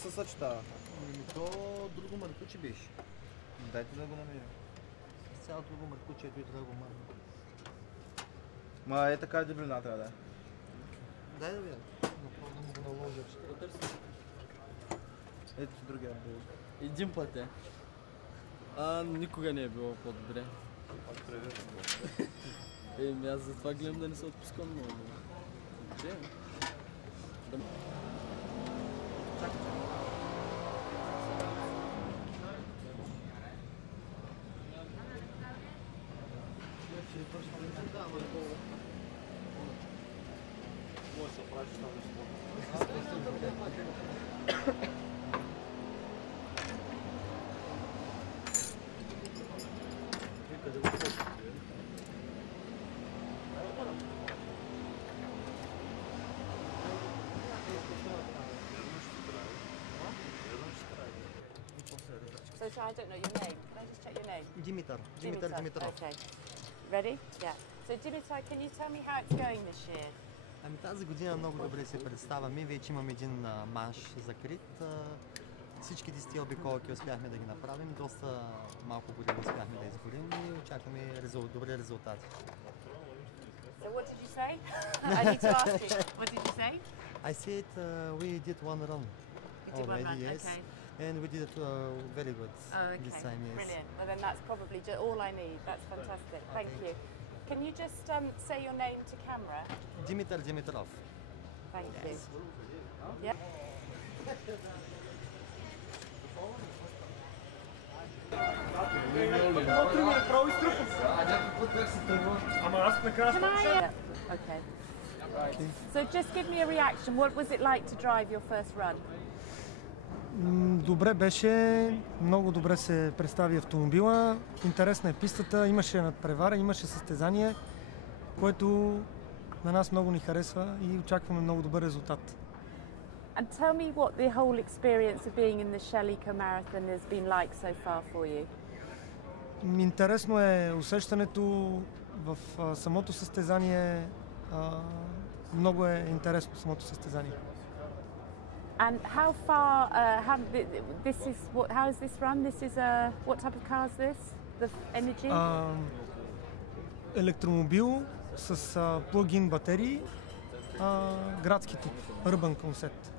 как се съчетава? То друго маркуче беше. Дайте да го намерим. С цялото друго маркуче, ето и това го мърна. Ма е така дебелина трябва да е. Дай да видя. Направо да му го наложа. Ето си другия булт. Един път е. Никога не е било по-добре. Аз затова гледам да не се отпускам много. Добре. Може да се правиш на So I don't know your name. Can I just check your name? Димитър. Димитър Димитров. Okay. Ready? Yeah. So Dimitar, can you tell me how it's going this year? Ами тази година много добре се представяме. Вече имаме един манш закрит. Всички 10 обиколки успяхме да ги направим. Доста малко води успяхме да изгорим и очакваме добри резултати. So what did you say? I need to ask you. What did you say? I said we did one run You did one already, run, yes. okay. And we did it very good this time, yes. Brilliant. Well, then that's probably all I need. That's fantastic. Thank you. Can you just say your name to camera? Димитър Димитров. Thank you. Yep. Can I? Okay. So just give me a reaction. What was it like to drive your first run? Добре беше, много добре се представи автомобила, интересна е пистата, имаше надпревара, имаше състезание, което на нас много ни харесва и очакваме много добър резултат. And tell me what the whole experience of being in the Shell-Eco Marathon has been like so far for you. Интересно е усещането в самото състезание, много е интересно самото състезание. And how far? How is this run? This is what type of car is this? The Energy. Електромобил с плug-in батерии, градски тип, urban концепт.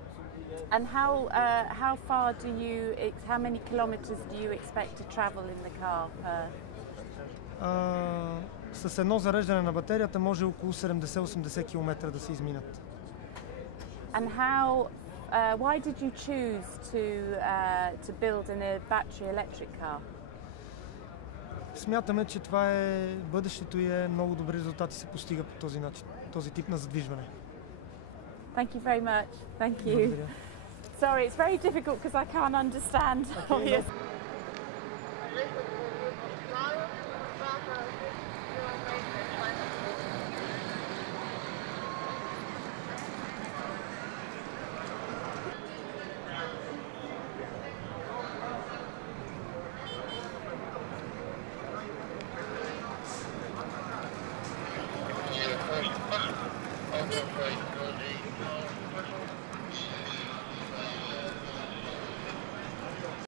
And how far how many kilometers do you expect to travel in the car? С едно зареждане на батерията може около 70-80 км да се изминат. And why did you choose to build in a battery electric car? Смятаме, че това е бъдещето и много добри резултати се постига по този начин, този тип на задвижване. Thank you very much. Thank you. Благодаря. Sorry, it's very difficult because I can't understand. Okay, Okay.